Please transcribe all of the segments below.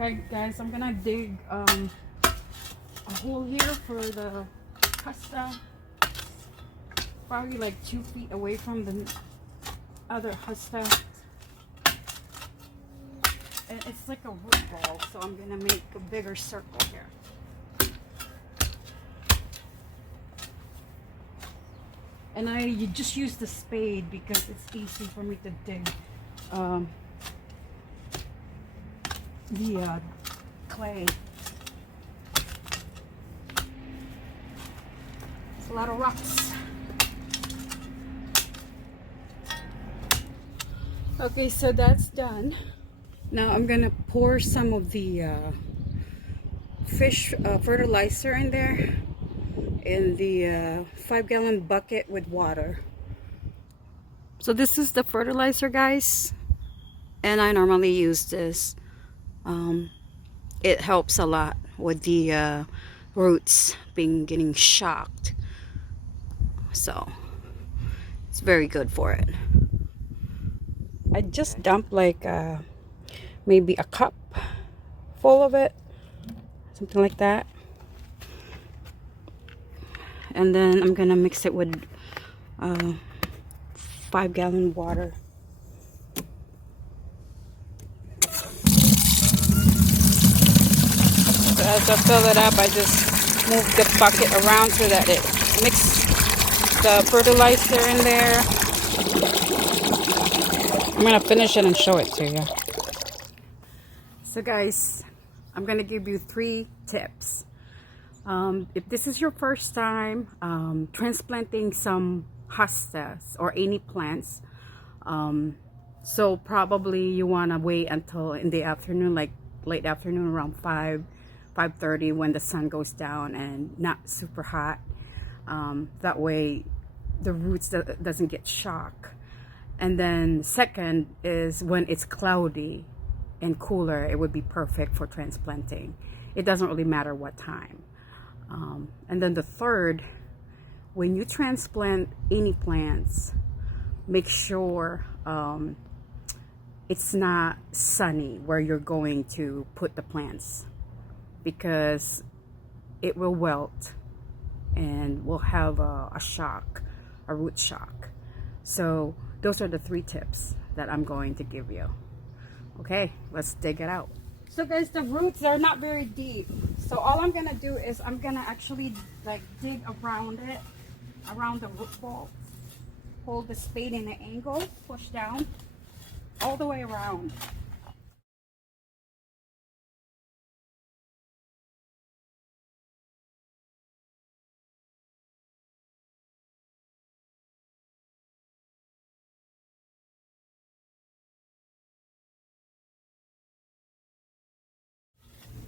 Okay, guys, I'm gonna dig a hole here for the hosta. Probably like 2 feet away from the other hosta. And it's like a root ball, so I'm gonna make a bigger circle here. And you just use the spade because it's easy for me to dig the clay. It's a lot of rocks. Okay, so that's done. Now I'm gonna pour some of the fish fertilizer in there in the 5-gallon bucket with water. So this is the fertilizer, guys, and I normally use this. It helps a lot with the roots getting shocked, so it's very good for it. I just dumped like maybe a cup full of it, something like that, and then I'm gonna mix it with 5-gallon water. So as I fill it up, I just move the bucket around so that it mixes the fertilizer in there. I'm gonna finish it and show it to you. So guys, I'm gonna give you 3 tips. If this is your first time transplanting some hostas or any plants, so probably you want to wait until in the afternoon, like late afternoon, around 5:30 when the sun goes down and not super hot. That way the roots doesn't get shocked. And then second is when it's cloudy and cooler, it would be perfect for transplanting. It doesn't really matter what time. And then the third, when you transplant any plants, make sure it's not sunny where you're going to put the plants, because it will wilt and will have a shock, a root shock. So those are the 3 tips that I'm going to give you. Okay, let's dig it out. So guys, the roots are not very deep, so all I'm gonna do is I'm gonna actually like dig around it, around the root ball. Hold the spade in an angle, push down all the way around.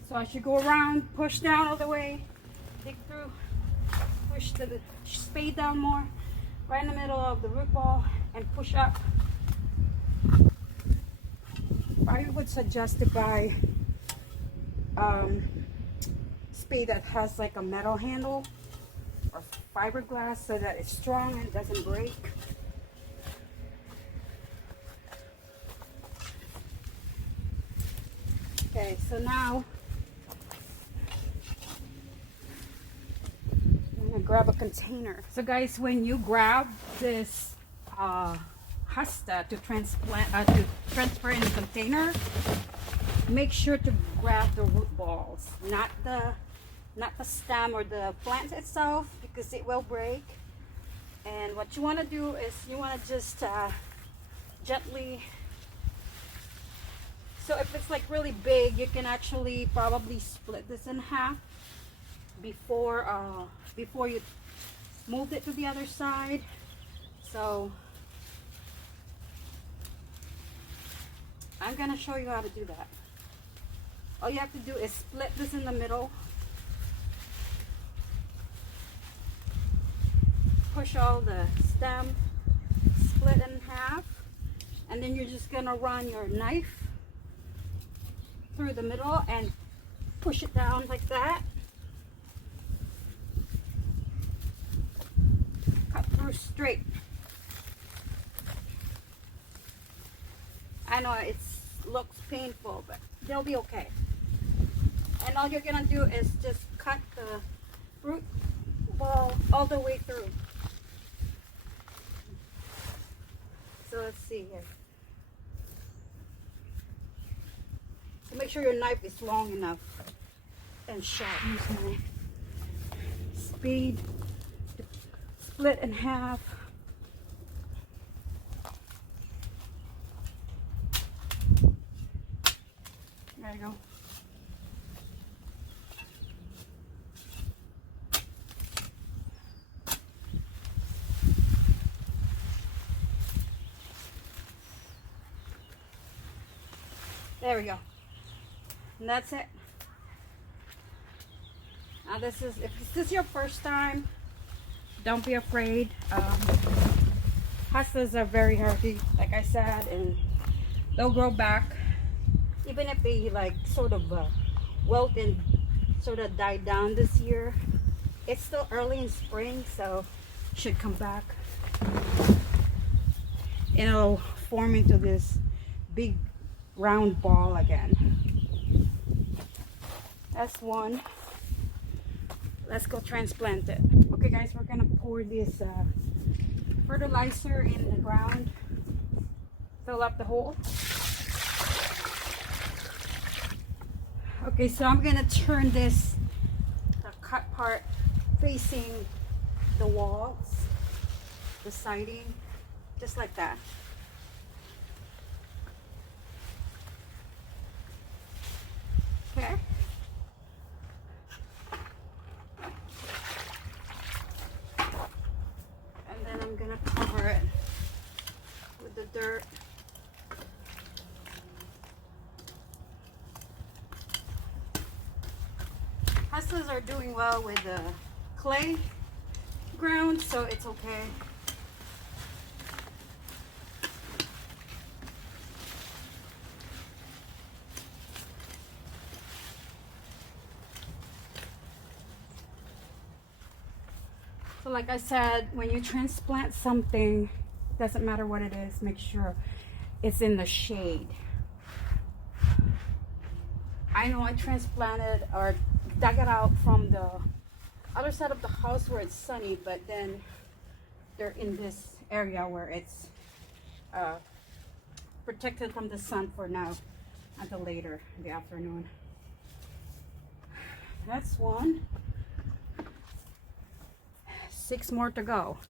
So I should go around, push down all the way, dig through, push the spade down more, right in the middle of the root ball, and push up. I would suggest to buy spade that has like a metal handle or fiberglass so that it's strong and doesn't break. Okay, so now I'm gonna grab a container. So guys, when you grab this hosta to transfer in the container, make sure to grab the root balls, not the stem or the plant itself, because it will break. And what you want to do is you want to just gently. So if it's like really big, you can actually probably split this in half before you move it to the other side. So I'm gonna show you how to do that. All you have to do is split this in the middle, push all the stem, split in half, and then you're just gonna run your knife through the middle and push it down like that. Cut through straight. I know it looks painful, but they'll be okay. And all you're gonna do is just cut the root ball all the way through. So let's see here. So make sure your knife is long enough and sharp. Use my speed to split in half. There you go. There we go. And that's it. Now this is, if this is your first time, don't be afraid. Hostas are very hardy, like I said, and they'll grow back. Even if they like sort of wilt and sort of died down this year, it's still early in spring, so should come back. It'll form into this big round ball again. That's one. Let's go transplant it. Okay guys, we're gonna pour this fertilizer in the ground, fill up the hole. Okay, so I'm gonna turn this, the cut part facing the walls, the siding, just like that. Okay. And then I'm gonna cover it with the dirt. Hostas are doing well with the clay ground, so it's okay. So like I said, when you transplant something, it doesn't matter what it is, make sure it's in the shade. I know I transplanted or dug it out from the other side of the house where it's sunny, but then they're in this area where it's protected from the sun for now until later in the afternoon. That's one. 6 more to go.